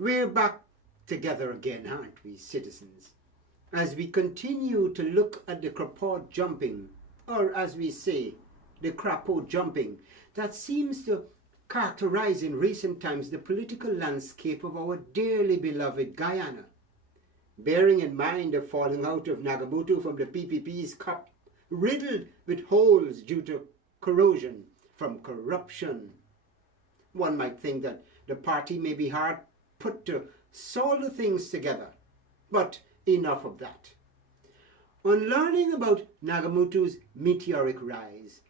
We're back together again, aren't we, citizens? As we continue to look at the crapaud jumping, or as we say, the crapaud jumping, that seems to characterize in recent times the political landscape of our dearly beloved Guyana. Bearing in mind the falling out of Nagamutu from the PPP's cup, riddled with holes due to corrosion from corruption. One might think that the party may be hard put to solve the things together, but enough of that. On learning about Nagamutu's meteoric rise,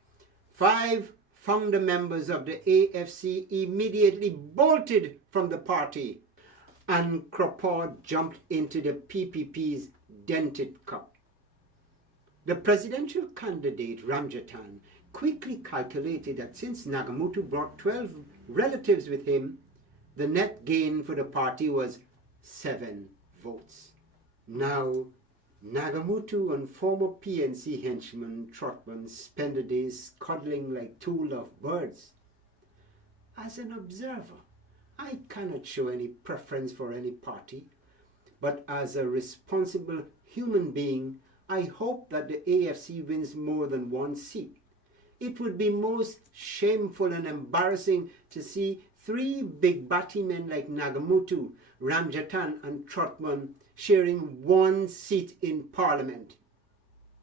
5 founder members of the AFC immediately bolted from the party, and crapaud jumped into the PPP's dented cup. The presidential candidate Ramjatan quickly calculated that since Nagamutu brought 12 relatives with him, the net gain for the party was 7 votes. Now, Nagamutu and former PNC henchman Trotman spend the days cuddling like 2 lovebirds. As an observer, I cannot show any preference for any party, but as a responsible human being, I hope that the AFC wins more than 1 seat. It would be most shameful and embarrassing to see 3 big batty men like Nagamutu, Ramjatan and Trotman sharing 1 seat in Parliament.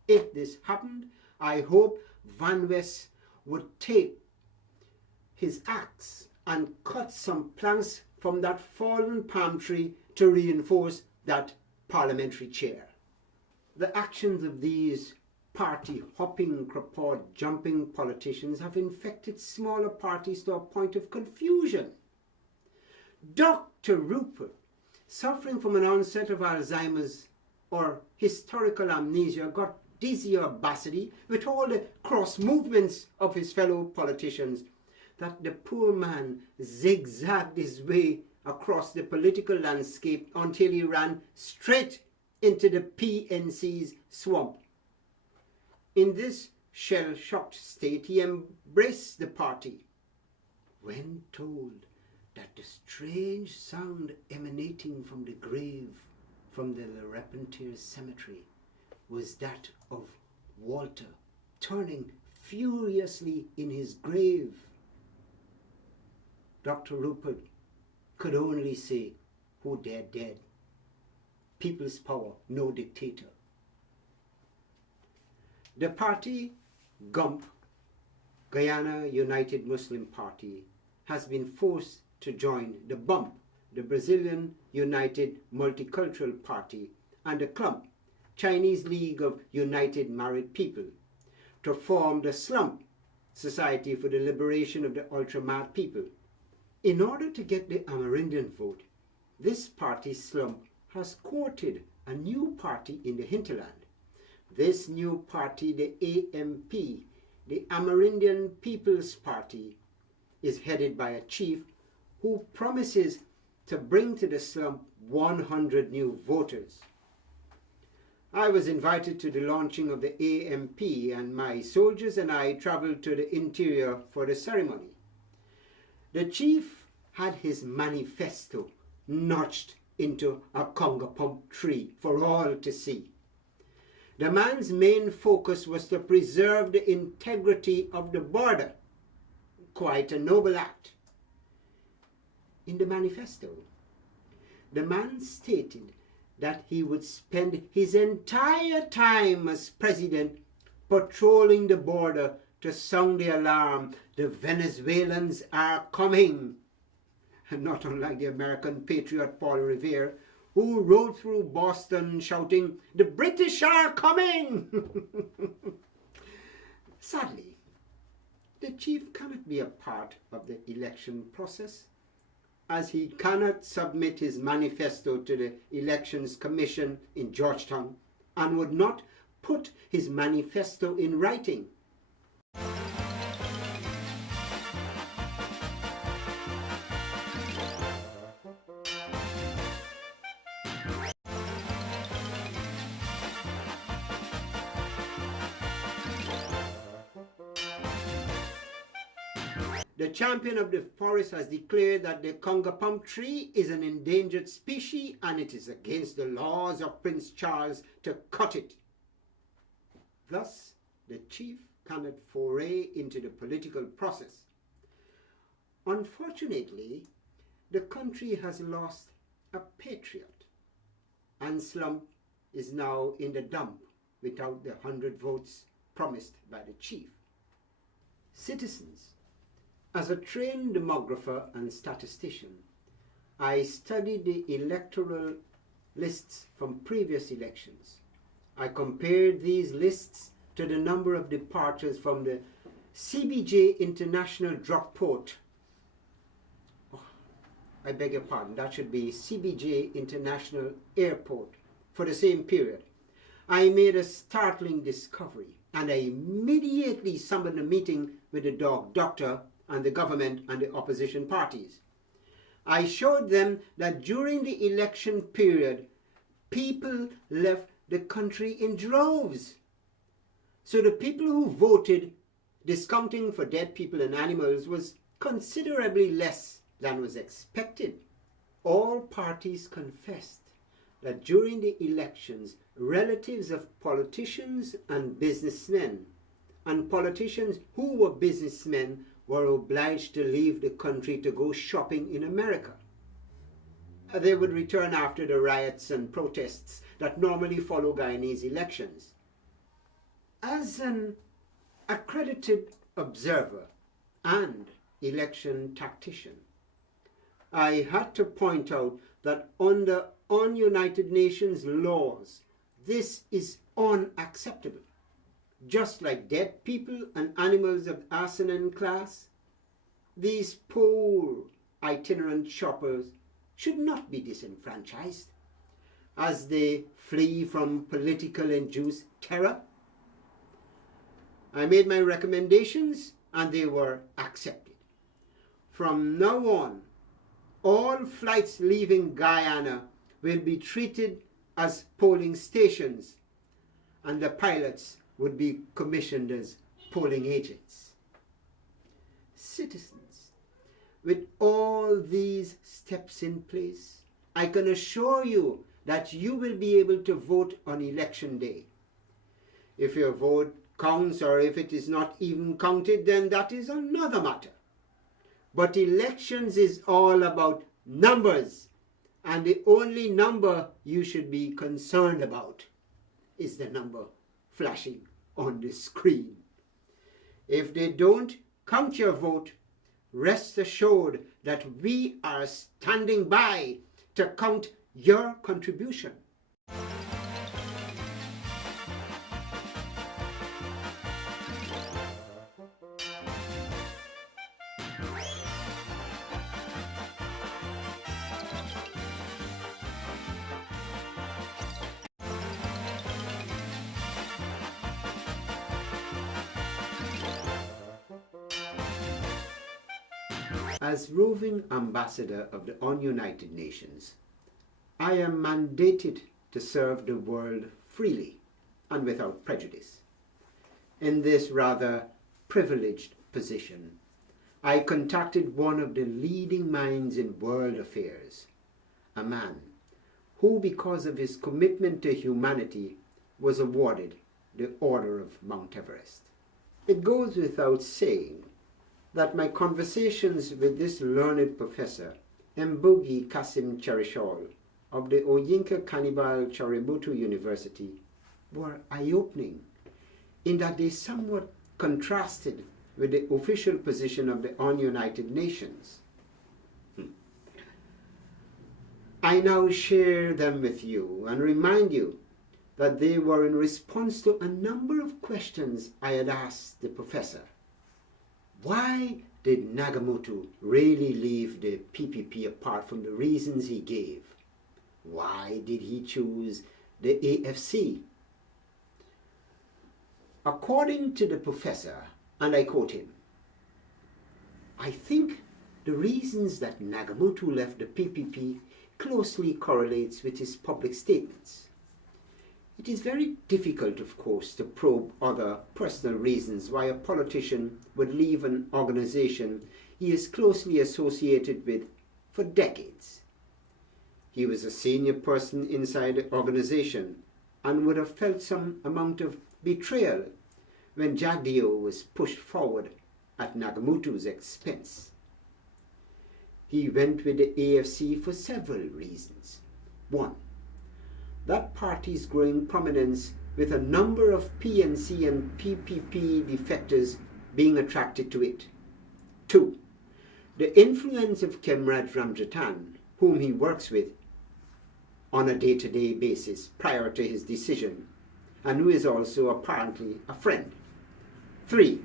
If this happened, I hope Van West would take his axe and cut some planks from that fallen palm tree to reinforce that parliamentary chair. The actions of these party-hopping, crapaud-jumping politicians have infected smaller parties to a point of confusion. Dr. Rupert, suffering from an onset of Alzheimer's or historical amnesia, got dizzy or basity with all the cross movements of his fellow politicians, that the poor man zigzagged his way across the political landscape until he ran straight into the PNC's swamp. In this shell-shocked state, he embraced the party. When told that the strange sound emanating from the grave from the Lerepentier cemetery was that of Walter turning furiously in his grave, Dr. Rupert could only say, "Who dare dead? People's power, no dictator." The party, GUMP, Guyana United Muslim Party, has been forced to join the BUMP, the Brazilian United Multicultural Party, and the CLUMP, Chinese League of United Married People, to form the SLUMP, Society for the Liberation of the Ultramar People. In order to get the Amerindian vote, this party slump has courted a new party in the hinterland. This new party, the AMP, the Amerindian People's Party, is headed by a chief who promises to bring to the slump 100 new voters. I was invited to the launching of the AMP, and my soldiers and I traveled to the interior for the ceremony. The chief had his manifesto notched into a conga pump tree for all to see. The man's main focus was to preserve the integrity of the border. Quite a noble act. In the manifesto, the man stated that he would spend his entire time as president patrolling the border to sound the alarm. The Venezuelans are coming. Not unlike the American patriot Paul Revere, who rode through Boston shouting, "The British are coming!" Sadly, the chief cannot be a part of the election process, as he cannot submit his manifesto to the Elections Commission in Georgetown and would not put his manifesto in writing. The champion of the forest has declared that the Congopum tree is an endangered species and it is against the laws of Prince Charles to cut it. Thus, the chief cannot foray into the political process. Unfortunately, the country has lost a patriot, and Slump is now in the dump without the 100 votes promised by the chief. Citizens, as a trained demographer and statistician, I studied the electoral lists from previous elections. I compared these lists to the number of departures from the CBJ International Drop Port. I beg your pardon, that should be CBJ International Airport for the same period. I made a startling discovery, and I immediately summoned a meeting with the dog doctor and the government and the opposition parties. I showed them that during the election period, people left the country in droves. So the people who voted, discounting for dead people and animals, was considerably less than was expected. All parties confessed that during the elections, relatives of politicians and businessmen, and politicians who were businessmen, were obliged to leave the country to go shopping in America. They would return after the riots and protests that normally follow Guyanese elections. As an accredited observer and election tactician, I had to point out that under United Nations laws, this is unacceptable. Just like dead people and animals of Arsanen class, these poor itinerant shoppers should not be disenfranchised as they flee from political induced terror. I made my recommendations and they were accepted. From now on, all flights leaving Guyana will be treated as polling stations, and the pilots would be commissioned as polling agents. Citizens, with all these steps in place, I can assure you that you will be able to vote on election day. If your vote counts or if it is not even counted, then that is another matter. But elections is all about numbers, and the only number you should be concerned about is the number flashing on the screen. If they don't count your vote, rest assured that we are standing by to count your contribution. As roving ambassador of the United Nations, I am mandated to serve the world freely and without prejudice. In this rather privileged position, I contacted one of the leading minds in world affairs, a man who, because of his commitment to humanity, was awarded the Order of Mount Everest. It goes without saying that my conversations with this learned professor, Mbugi Kasim Cherishol, of the Oyinka Cannibal Chaributu University, were eye-opening in that they somewhat contrasted with the official position of the United Nations. I now share them with you and remind you that they were in response to a number of questions I had asked the professor. Why did Nagamootoo really leave the PPP apart from the reasons he gave? Why did he choose the AFC? According to the professor, and I quote him, I think the reasons that Nagamootoo left the PPP closely correlates with his public statements. It is very difficult, of course, to probe other personal reasons why a politician would leave an organization he is closely associated with for decades. He was a senior person inside the organization and would have felt some amount of betrayal when Jagdeo was pushed forward at Nagamoto's expense. He went with the AFC for several reasons. One, that party's growing prominence with a number of PNC and PPP defectors being attracted to it. Two, the influence of Kemraj Ramjatan, whom he works with on a day-to-day basis prior to his decision, and who is also apparently a friend. Three,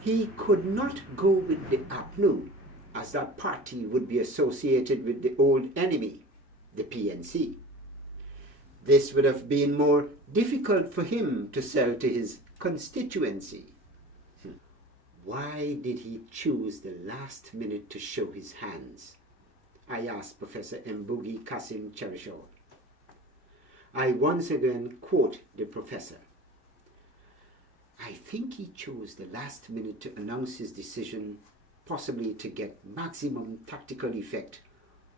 he could not go with the APNU, as that party would be associated with the old enemy, the PNC. This would have been more difficult for him to sell to his constituency. Why did he choose the last minute to show his hands? I asked Professor Mbugi Kasim Cherishor. I once again quote the professor. I think he chose the last minute to announce his decision, possibly to get maximum tactical effect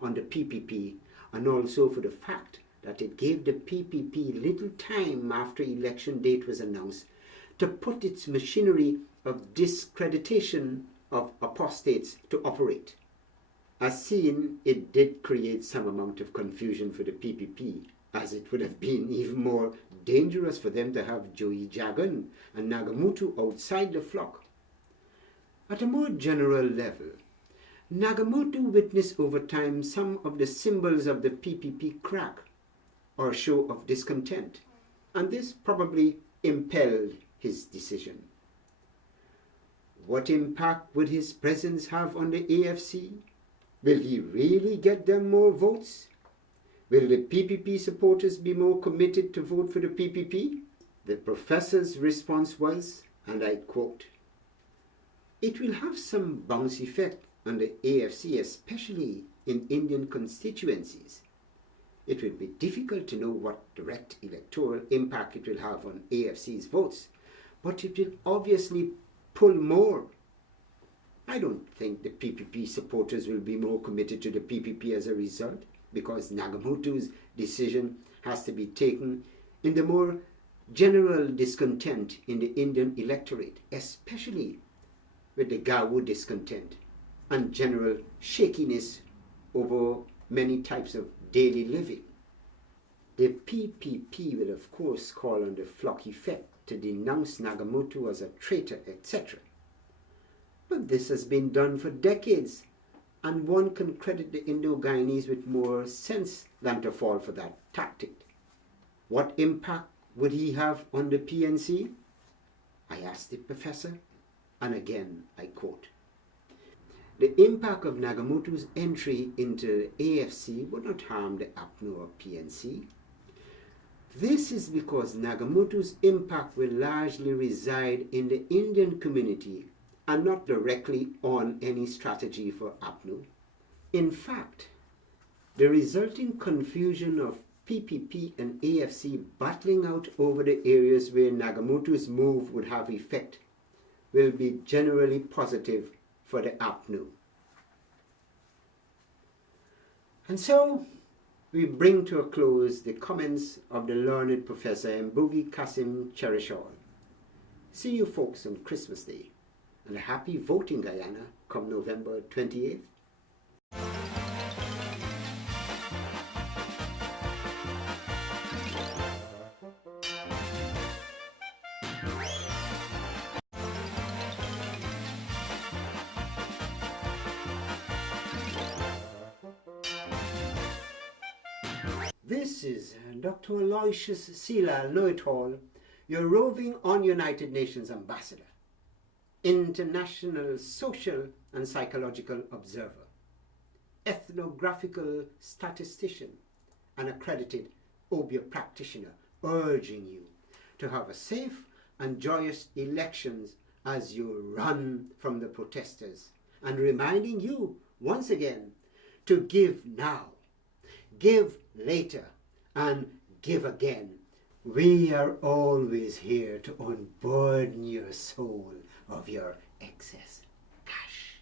on the PPP, and also for the fact that it gave the PPP little time after election date was announced to put its machinery of discreditation of apostates to operate. As seen, it did create some amount of confusion for the PPP, as it would have been even more dangerous for them to have Joey Jagan and Nagamoto outside the flock. At a more general level, Nagamoto witnessed over time some of the symbols of the PPP crack or show of discontent, and this probably impelled his decision. What impact would his presence have on the AFC? Will he really get them more votes? Will the PPP supporters be more committed to vote for the PPP? The professor's response was, and I quote, "It will have some bounce effect on the AFC, especially in Indian constituencies. It will be difficult to know what direct electoral impact it will have on AFC's votes, but it will obviously pull more. I don't think the PPP supporters will be more committed to the PPP as a result, because Nagamoto's decision has to be taken in the more general discontent in the Indian electorate, especially with the Gawo discontent and general shakiness over many types of daily living. The PPP will of course call on the flock effect to denounce Nagamoto as a traitor, etc. But this has been done for decades, and one can credit the Indo-Guyanese with more sense than to fall for that tactic. What impact would he have on the PNC? I asked the professor, and again I quote, "The impact of Nagamoto's entry into the AFC would not harm the APNO or PNC. This is because Nagamoto's impact will largely reside in the Indian community and not directly on any strategy for APNO. In fact, the resulting confusion of PPP and AFC battling out over the areas where Nagamoto's move would have effect will be generally positive for the APNO." And so we bring to a close the comments of the learned Professor Mbugi Kasim Cherishor. See you folks on Christmas Day, and a happy voting Guyana come November 28th. This is Dr. Aloysius Sila Know-it-all, your roving United Nations ambassador, international social and psychological observer, ethnographical statistician, and accredited OBIA practitioner, urging you to have a safe and joyous elections as you run from the protesters, and reminding you once again to give now, give later, and give again. We are always here to unburden your soul of your excess cash.